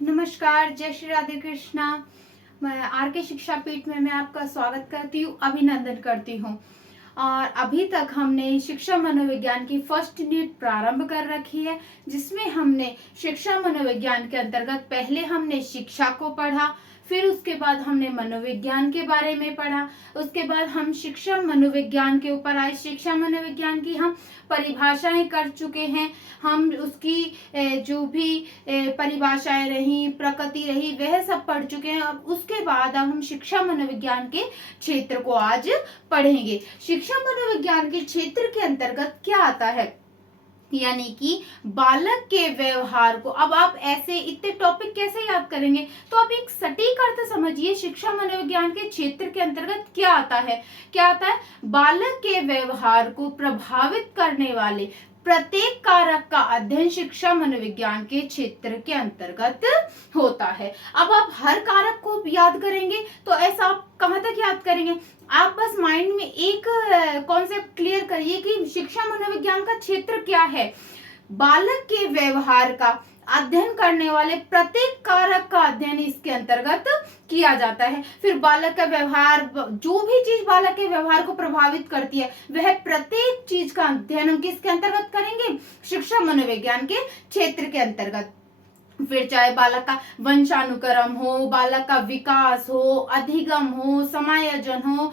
नमस्कार, जय श्री राधे कृष्णा। मैं आर के शिक्षा पीठ में मैं आपका स्वागत करती हूँ, अभिनंदन करती हूँ। और अभी तक हमने शिक्षा मनोविज्ञान की फर्स्ट यूनिट प्रारंभ कर रखी है, जिसमें हमने शिक्षा मनोविज्ञान के अंतर्गत पहले हमने शिक्षा को पढ़ा, फिर उसके बाद हमने मनोविज्ञान के बारे में पढ़ा, उसके बाद हम शिक्षा मनोविज्ञान के ऊपर आए। शिक्षा मनोविज्ञान की हम परिभाषाएं कर चुके हैं, हम उसकी जो भी परिभाषाएं रही, प्रकृति रही, वह सब पढ़ चुके हैं। अब उसके बाद अब हम शिक्षा मनोविज्ञान के क्षेत्र को आज पढ़ेंगे। शिक्षा मनोविज्ञान के क्षेत्र के अंतर्गत क्या आता है, यानी कि बालक के व्यवहार को। अब आप ऐसे इतने टॉपिक कैसे याद करेंगे, तो आप एक सटीक अर्थ समझिए। शिक्षा मनोविज्ञान के क्षेत्र के अंतर्गत क्या आता है? क्या आता है? बालक के व्यवहार को प्रभावित करने वाले प्रत्येक कारक का अध्ययन शिक्षा मनोविज्ञान के क्षेत्र के अंतर्गत होता है। अब आप हर कारक को याद करेंगे तो ऐसा आप कहां तक याद करेंगे? आप बस माइंड में एक कॉन्सेप्ट क्लियर करिए कि शिक्षा मनोविज्ञान का क्षेत्र क्या है। बालक के व्यवहार का अध्ययन करने वाले प्रत्येक कारक का अध्ययन इसके अंतर्गत किया जाता है। फिर बालक का व्यवहार, जो भी चीज बालक के व्यवहार को प्रभावित करती है, वह प्रत्येक चीज का अध्ययन हम किसके अंतर्गत करेंगे? शिक्षा मनोविज्ञान के क्षेत्र के अंतर्गत। फिर चाहे बालक का वंशानुक्रम हो, बालक का विकास हो, अधिगम हो, समायोजन हो,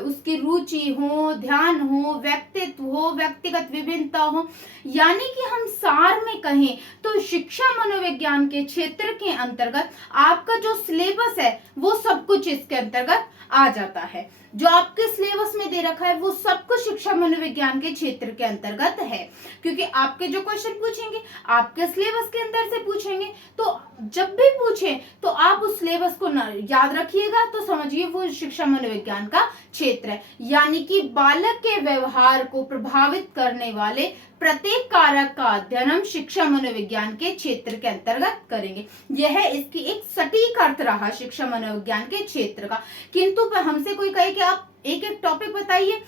उसकी रुचि हो, ध्यान हो, व्यक्तित्व हो, व्यक्तिगत विभिन्नता हो, यानी कि हम सार में कहें तो शिक्षा मनोविज्ञान के क्षेत्र के अंतर्गत आपका जो सिलेबस है वो सब कुछ इसके अंतर्गत आ जाता है। जो आपके सिलेबस में दे रखा है वो सब कुछ शिक्षा मनोविज्ञान के क्षेत्र के अंतर्गत है, क्योंकि आपके जो क्वेश्चन पूछेंगे आपके सिलेबस के अंदर से पूछेंगे। तो जब भी पूछे तो आप उस सिलेबस को याद रखिएगा, तो समझिए वो शिक्षा मनोविज्ञान का क्षेत्र है। यानी कि बालक के व्यवहार को प्रभावित करने वाले प्रत्येक कारक का अध्ययन हम शिक्षा मनोविज्ञान के क्षेत्र के अंतर्गत करेंगे। यह इसकी एक सटीक अर्थ रहा शिक्षा मनोविज्ञान के क्षेत्र का। किंतु हमसे कोई कहे कि आप एक एक टॉपिक बताइए,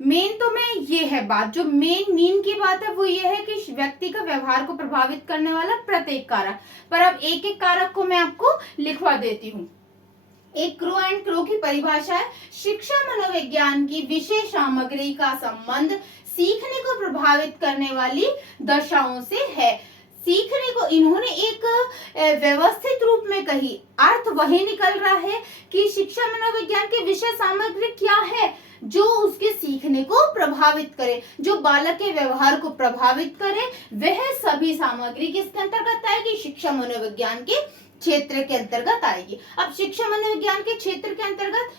मेन तो मैं ये है बात, जो मेन मीन की बात है वो ये है कि व्यक्ति का व्यवहार को प्रभावित करने वाला प्रत्येक कारक। पर अब एक एक कारक को मैं आपको लिखवा देती हूँ। एक क्रो एंड क्रो की परिभाषा है, शिक्षा मनोविज्ञान की विषय सामग्री का संबंध सीखने को प्रभावित करने वाली दशाओं से है। सीखने को इन्होंने एक व्यवस्थित रूप में कही। अर्थ वही निकल रहा है कि शिक्षा मनोविज्ञान की विषय सामग्री क्या है? जो उसके सीखने को प्रभावित करे, जो बालक के व्यवहार को प्रभावित करे, वह सभी सामग्री किसके अंतर्गत आएगी? शिक्षा मनोविज्ञान के क्षेत्र के अंतर्गत आएगी। अब शिक्षा मनोविज्ञान के क्षेत्र के अंतर्गत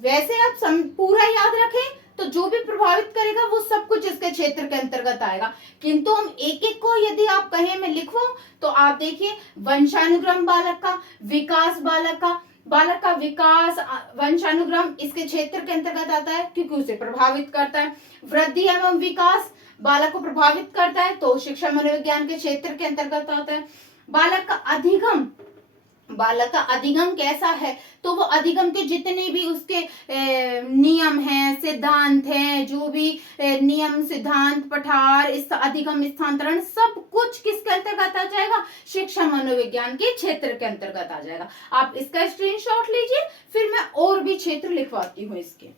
वैसे आप पूरा याद रखें तो जो भी प्रभावित करेगा वो सब कुछ इसके क्षेत्र के अंतर्गत आएगा। किंतु हम एक एक को यदि आप कहें मैं लिखूं तो आप देखिए, वंशानुक्रम बालक का, विकास बालक का विकास, वंशानुक्रम इसके क्षेत्र के अंतर्गत आता है क्योंकि उसे प्रभावित करता है। वृद्धि एवं विकास बालक को प्रभावित करता है तो शिक्षा मनोविज्ञान के क्षेत्र के अंतर्गत आता है। बालक का अधिगम कैसा है? तो वो अधिगम के जितने भी उसके नियम हैं, सिद्धांत हैं, जो भी नियम, सिद्धांत, पठार, इस अधिगम, स्थानांतरण, सब कुछ किसके अंतर्गत आ जाएगा? शिक्षा मनोविज्ञान के क्षेत्र के अंतर्गत आ जाएगा। आप इसका स्क्रीनशॉट लीजिए, फिर मैं और भी क्षेत्र लिखवाती हूँ इसके।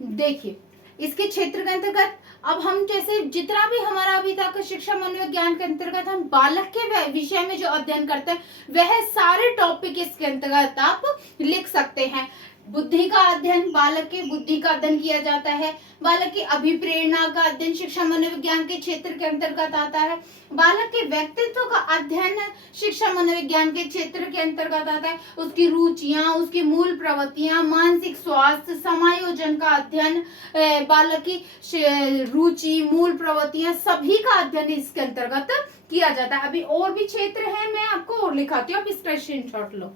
देखिए, इसके क्षेत्र के अंतर्गत अब हम जैसे जितना भी हमारा अभी तक शिक्षा मनोविज्ञान के अंतर्गत हम बालक के विषय में जो अध्ययन करते हैं वह सारे टॉपिक इसके अंतर्गत आप लिख सकते हैं। बुद्धि का अध्ययन, बालक की बुद्धि का अध्ययन किया जाता है। बालक की अभिप्रेरणा का अध्ययन शिक्षा मनोविज्ञान के क्षेत्र के अंतर्गत आता है। बालक के व्यक्तित्व का अध्ययन शिक्षा मनोविज्ञान के क्षेत्र के अंतर्गत आता है। उसकी रुचियां, उसकी मूल प्रवृत्तियां, मानसिक स्वास्थ्य, समायोजन का अध्ययन, बालक की रुचि, मूल प्रवृत्तियां, सभी का अध्ययन इसके अंतर्गत किया जाता है। अभी और भी क्षेत्र है, मैं आपको और लिखाती हूँ, आप इसका स्क्रीनशॉट लो।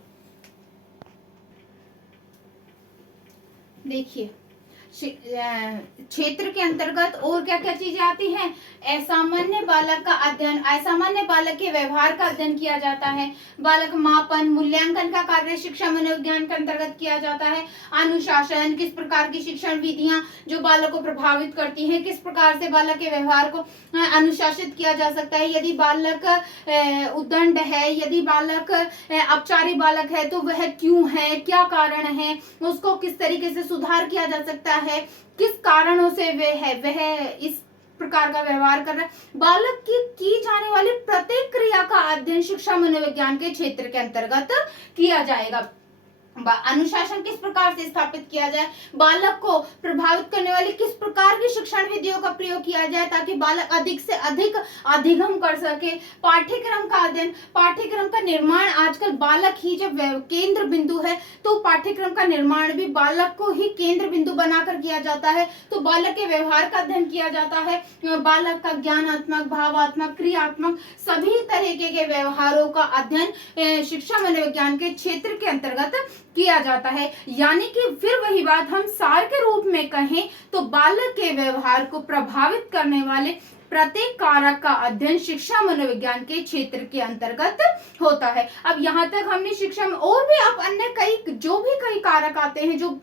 देखिए, क्षेत्र के अंतर्गत और क्या क्या चीजें आती हैं? असामान्य बालक का अध्ययन, असामान्य बालक के व्यवहार का अध्ययन किया जाता है। बालक मापन मूल्यांकन का कार्य शिक्षा मनोविज्ञान के अंतर्गत किया जाता है। अनुशासन, किस प्रकार की शिक्षण विधियां जो बालक को प्रभावित करती हैं, किस प्रकार से बालक के व्यवहार को अनुशासित किया जा सकता है। यदि बालक उद्दंड है, यदि बालक अपचारी बालक है तो वह क्यों है, क्या कारण है, उसको किस तरीके से सुधार किया जा सकता है, किस कारणों से वह इस प्रकार का व्यवहार कर रहा है। बालक की जाने वाली प्रत्येक क्रिया का अध्ययन शिक्षा मनोविज्ञान के क्षेत्र के अंतर्गत किया जाएगा। अनुशासन किस प्रकार से स्थापित किया जाए, बालक को प्रभावित करने वाली किस प्रकार की शिक्षण विधियों का प्रयोग किया जाए ताकि बालक अधिक से अधिक अधिगम कर सके। पाठ्यक्रम का अध्ययन, पाठ्यक्रम का निर्माण, आजकल बालक ही जब केंद्र बिंदु है तो पाठ्यक्रम का निर्माण भी बालक को ही केंद्र बिंदु बनाकर किया जाता है। तो बालक के व्यवहार का अध्ययन किया जाता है। बालक का ज्ञानात्मक, भावात्मक, क्रियात्मक सभी तरीके के व्यवहारों का अध्ययन शिक्षा मनोविज्ञान के क्षेत्र के अंतर्गत किया जाता है। यानी कि फिर वही बात हम सार के रूप में कहें तो बालक के व्यवहार को प्रभावित करने वाले प्रत्येक कारक का अध्ययन शिक्षा मनोविज्ञान के क्षेत्र के अंतर्गत होता है। अब यहाँ तक हमने शिक्षा में और भी अब अन्य कई कारक आते हैं जो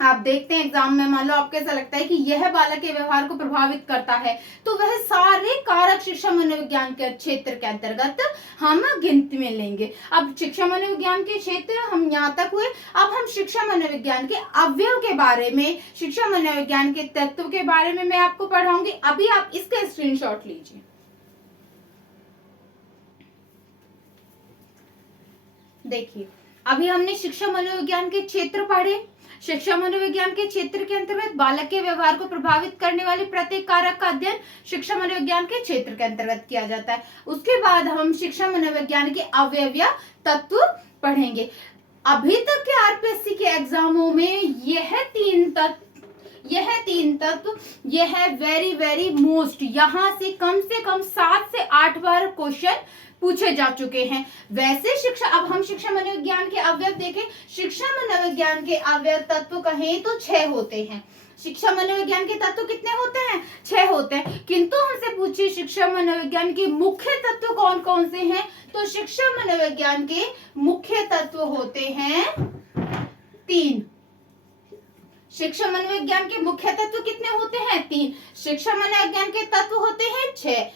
आप देखते हैं एग्जाम में, मान लो आपको ऐसा लगता है कि यह बालक के व्यवहार को प्रभावित करता है तो वह सारे कारक शिक्षा मनोविज्ञान के क्षेत्र के अंतर्गत हम गिनती में लेंगे। अब शिक्षा मनोविज्ञान के क्षेत्र हम यहाँ तक हुए। अब हम शिक्षा मनोविज्ञान के अवयव के बारे में, शिक्षा मनोविज्ञान के तत्व के बारे में मैं आपको पढ़ाऊंगी। अभी आप इसका स्क्रीनशॉट लीजिए। देखिए, अभी हमने शिक्षा मनोविज्ञान के क्षेत्र पढ़े। शिक्षा मनोविज्ञान के क्षेत्र के अंतर्गत बालक के व्यवहार को प्रभावित करने वाले प्रत्येक कारक का अध्ययन शिक्षा मनोविज्ञान के क्षेत्र के अंतर्गत किया जाता है। उसके बाद हम शिक्षा मनोविज्ञान के अवयव या तत्व पढ़ेंगे। अभी तक के आरपीएससी के एग्जामों में यह तीन तत्व यह वेरी मोस्ट, यहाँ से कम 7 से 8 बार क्वेश्चन पूछे जा चुके हैं। वैसे अब हम शिक्षा मनोविज्ञान के अवयव देखें। शिक्षा मनोविज्ञान के अवयव तत्व कहें तो 6 होते हैं। शिक्षा मनोविज्ञान के तत्व कितने होते हैं? 6 होते हैं। किंतु हमसे पूछिए शिक्षा मनोविज्ञान के मुख्य तत्व कौन कौन से हैं, तो शिक्षा मनोविज्ञान के मुख्य तत्व होते हैं 3। शिक्षा मनोविज्ञान के मुख्य तत्व कितने होते हैं? 3। शिक्षा मनोविज्ञान के तत्व होते हैं 6।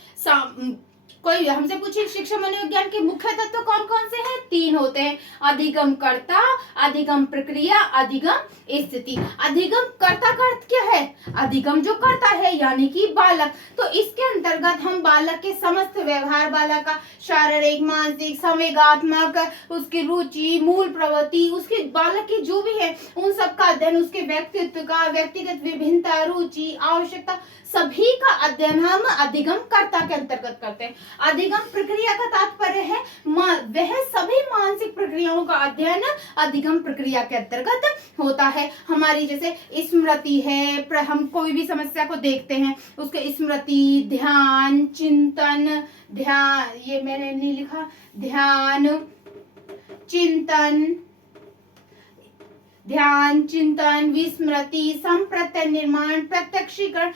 कोई हमसे पूछिए शिक्षा मनोविज्ञान के मुख्य तत्व कौन कौन से हैं? 3 होते हैं। अधिगम कर्ता, अधिगम प्रक्रिया, अधिगम स्थिति। अधिगम कर्ता का अर्थ क्या है? अधिगम जो करता है यानी कि बालक। तो इसके अंतर्गत हम बालक के समस्त व्यवहार, बालक का शारीरिक, मानसिक, संवेगात्मक, उसकी रुचि, मूल प्रवृत्ति, उसके बालक की जो भी है उन सब का अध्ययन, उसके व्यक्तित्व का, व्यक्तिगत विभिन्नता, रुचि, आवश्यकता, सभी का अध्ययन हम अधिगम कर्ता के अंतर्गत करते हैं। अधिगम प्रक्रिया का तात्पर्य है वह सभी मानसिक प्रक्रियाओं का अध्ययन अधिगम प्रक्रिया के अंतर्गत होता है। हमारी जैसे स्मृति है, हम कोई भी समस्या को देखते हैं उसके स्मृति, ध्यान, चिंतन, ध्यान, ये मैंने नहीं लिखा, ध्यान, चिंतन, विस्मृति, संप्रत्यय निर्माण, प्रत्यक्षीकरण,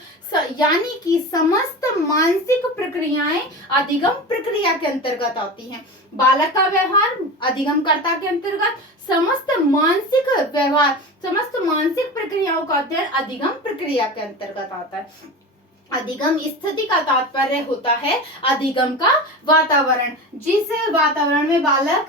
यानी कि समस्त मानसिक प्रक्रियाएं अधिगम प्रक्रिया के अंतर्गत आती हैं। बालक का व्यवहार अधिगम कर्ता के अंतर्गत, समस्त मानसिक व्यवहार, समस्त मानसिक प्रक्रियाओं का अध्ययन अधिगम प्रक्रिया के अंतर्गत आता है। अधिगम स्थिति का तात्पर्य होता है अधिगम का वातावरण, जिस वातावरण में बालक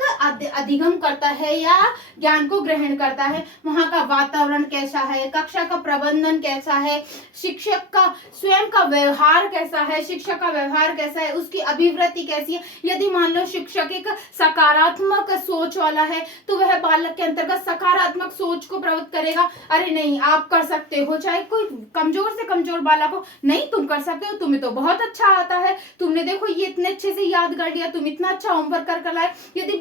अधिगम करता है या ज्ञान को ग्रहण करता है, वहां का वातावरण कैसा है, कक्षा का प्रबंधन कैसा है, शिक्षक का स्वयं का व्यवहार कैसा है, शिक्षक का व्यवहार कैसा है, उसकी अभिवृत्ति कैसी है। यदि मान लो शिक्षक एक सकारात्मक सोच वाला है तो वह बालक के अंतर्गत सकारात्मक सोच को प्रवृत्त करेगा। अरे नहीं, आप कर सकते हो, चाहे कोई कमजोर से कमजोर बालक हो, नहीं तुम कर सकते हो, तुम्हें तो बहुत अच्छा आता है, तुमने देखो ये इतने अच्छे से याद कर लिया, तुम इतना अच्छा होमवर्क कर लाए। यदि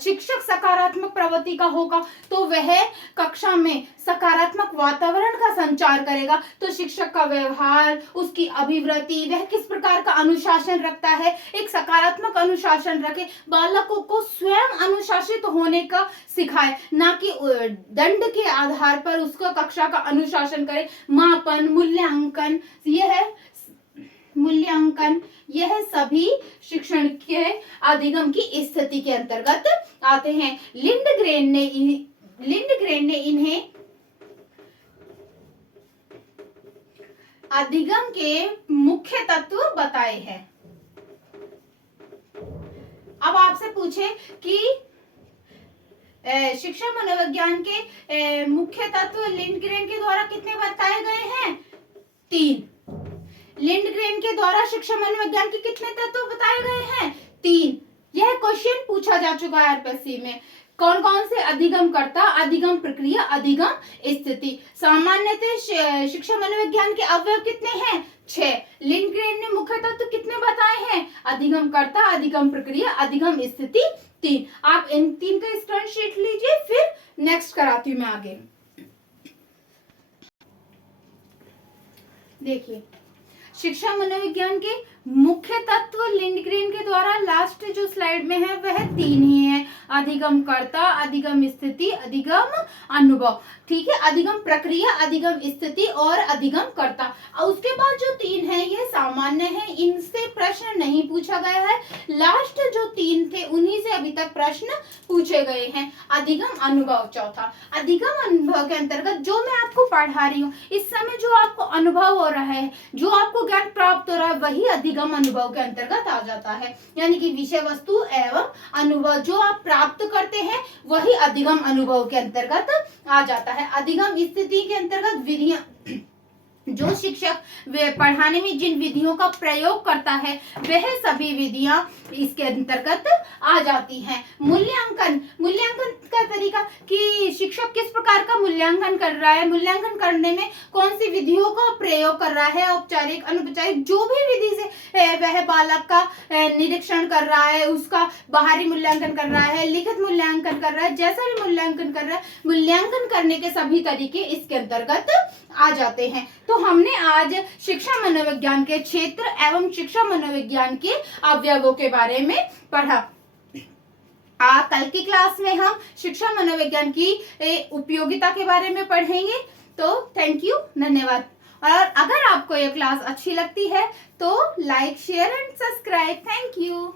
शिक्षक सकारात्मक प्रवृत्ति का होगा तो वह कक्षा में सकारात्मक वातावरण का संचार करेगा। तो शिक्षक का व्यवहार, उसकी अभिवृत्ति, वह किस प्रकार का अनुशासन रखता है, एक सकारात्मक अनुशासन रखे, बालकों को स्वयं अनुशासित होने का सिखाए, ना कि दंड के आधार पर उसको कक्षा का अनुशासन करे। मापन, मूल्यांकन यह सभी शिक्षण के अधिगम की स्थिति के अंतर्गत आते हैं। लिंडग्रेन ने इन्हें अधिगम के मुख्य तत्व बताए हैं। अब आपसे पूछे कि शिक्षा मनोविज्ञान के मुख्य तत्व लिंडग्रेन के द्वारा कितने बताए गए हैं? 3। लिंडग्रेन के द्वारा शिक्षा मनोविज्ञान के कितने तत्व बताए गए हैं? 3। यह क्वेश्चन पूछा जा चुका है आरपीएससी में। कौन कौन से अधिगम कर्ता, अधिगम प्रक्रिया, अधिगम स्थिति। सामान्यतः शिक्षा मनोविज्ञान के अवयव कितने हैं? 6। लिंडग्रेन ने मुख्य तत्व कितने बताए हैं? अधिगम कर्ता, अधिगम प्रक्रिया, अधिगम स्थिति 3। आप इन 3 का स्क्रीनशॉट लीजिए, फिर नेक्स्ट कराती हूं मैं आगे। देखिए, शिक्षा मनोविज्ञान के मुख्य तत्व लिंडग्रेन के द्वारा लास्ट जो स्लाइड में है वह 3 ही है। अधिगम कर्ता, अधिगम स्थिति, अधिगम अनुभव। ठीक है, अधिगम प्रक्रिया, अधिगम स्थिति और अधिगम कर्ता। और उसके बाद जो 3 है ये सामान्य है, इनसे प्रश्न नहीं पूछा गया है। लास्ट जो 3 थे उन्हीं से अभी तक प्रश्न पूछे गए हैं। अधिगम अनुभव चौथा। अधिगम अनुभव के अंतर्गत जो मैं आपको पढ़ा रही हूँ, इस समय जो आपको अनुभव हो रहा है, जो आपको ज्ञान प्राप्त हो रहा है, वही अधिगम अनुभव के अंतर्गत आ जाता है। यानी कि विषय वस्तु एवं अनुभव जो आप प्राप्त करते हैं वही अधिगम अनुभव के अंतर्गत आ जाता है। अधिगम स्थिति के अंतर्गत विधियां, जो शिक्षक वे पढ़ाने में जिन विधियों का प्रयोग करता है वह सभी विधियां इसके अंतर्गत आ जाती हैं। मूल्यांकन का तरीका कि शिक्षक किस प्रकार का मूल्यांकन कर रहा है, मूल्यांकन करने में कौन सी विधियों का प्रयोग कर रहा है, औपचारिक, अनौपचारिक, जो भी विधि से वह बालक का निरीक्षण कर रहा है, उसका बाहरी मूल्यांकन कर रहा है, लिखित मूल्यांकन कर रहा है, जैसा भी मूल्यांकन कर रहा है, मूल्यांकन करने के सभी तरीके इसके अंतर्गत आ जाते हैं। तो हमने आज शिक्षा मनोविज्ञान के क्षेत्र एवं शिक्षा मनोविज्ञान के अवयवों के बारे में पढ़ा। कल की क्लास में हम शिक्षा मनोविज्ञान की उपयोगिता के बारे में पढ़ेंगे। तो थैंक यू, धन्यवाद। और अगर आपको ये क्लास अच्छी लगती है तो like, share and subscribe. Thank you.